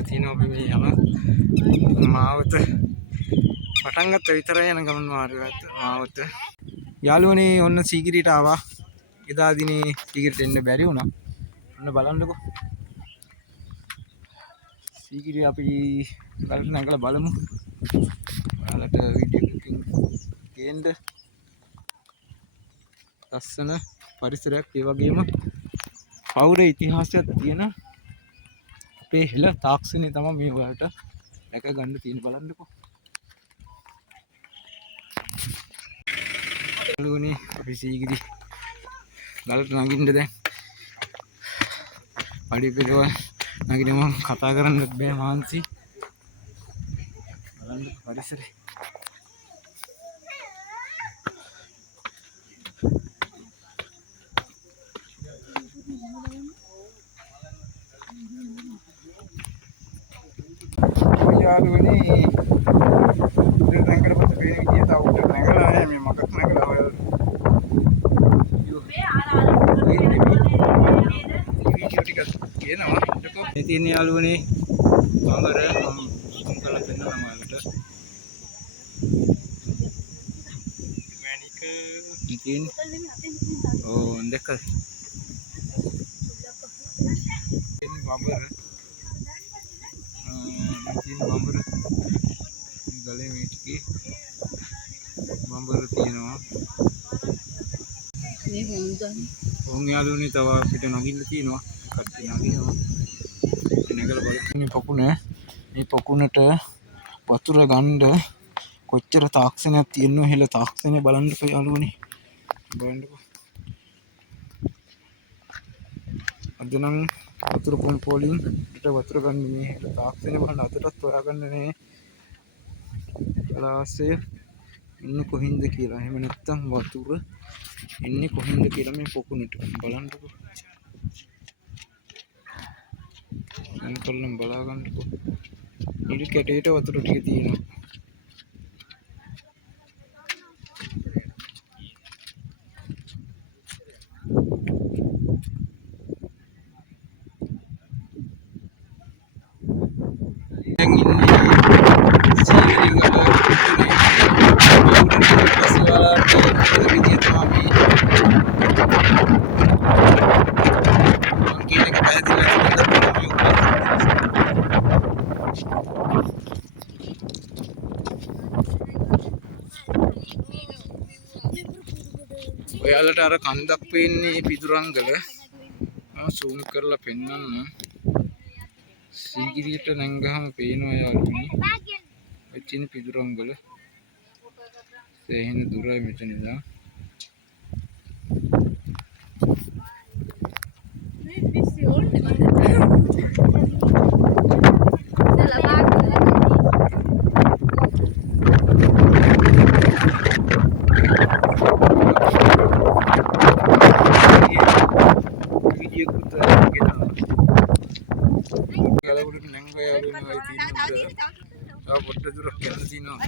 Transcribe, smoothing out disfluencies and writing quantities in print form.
යන්න තියෙනවා අපි මේ යන මාවත පටන් ගත්ත විතරයි යන ගමන් මාවත. යාළුවනේ ඔන්න සීගිරියට ආවා. එදා දිනේ සීගිරියට එන්න බැරි වුණා. ඔන්න බලන්නකෝ. සීගිරිය අපි බලන්න නැගලා බලමු. ඔයාලට වීඩියෝ එකකින් ගේන්න. ලස්සන පරිසරයක් ඒ වගේම පෞර ඉතිහාසයක් තියෙන අපේ හෙළ තාක්ෂණය තමයි මේ වලට දැක ගන්න තියෙන. බලන්නකෝ. යාළුවනේ අපි සීගිරි ගලට නගින්න දැන් පඩි පිටව නගිනම කතා කරන්න බෑ මාන්සි. බලන්න පරිසරය. යාළුවනේ උඩට නැගලා පස්සේ පේන විදිය තව උඩට නැගලා ආයේ මේ මගක් නැගලා ඔයාලා වීඩියෝ ටික ගේනවා. මේ තියෙන යාළුවනේ බඹර මම කරලා පෙන්නනවා ඔයාලට. මැනික ඉතින් දැක්කද? බඹර බඹර ගලේ මේ ටිකේ බඹර තියෙනවා. මේ හොන් යාළුවනේ තව අපිට නගින්න තියෙනවා. කට්ටිය නගිනවා. නැගලා බලන්න මේ පොකුණ. මේ පොකුණට වතුර ගන්න කොච්චර තාක්ෂණයක් තියෙනව හෙළ තාක්ෂණය බලන්නකෝ යාළුවනේ. බලන්නකෝ. අද නම් වතුර පොම්ප වලින් වතුර ගන්න මේ හෙළ තාක්ෂණය බලන්න අදටත් හොයාගන්න නේ. ජලාශය ඉන්නේ කොහින්ද කියලා. එහෙම නැත්නම් වතුර ඉන්නේ කොහින්ද කියලා මේ පොකුණට බලන්නකෝ. අන්කල්නම් බලා ගන්නකෝ. ඉල් කැටේට වතුර ටික තියෙනවා. දැන් ඉන්නේ සීගිරි ගල ඔයාලට අර කන්දක් පේන්නේ පිදුරංගල. සූම් කරලා පෙන්නන්න. සීගිරියට නැංගහම පේනවා යාළුවනේ. ඔච්චින පිදුරංගල. සෑහෙන දුරයි මෙතන ඉඳන්. ගලවලට නැංග යාළුවනේ වයි තියෙනවා. තව පොඩ්ඩක් දුරක් යන්න තියෙනවා.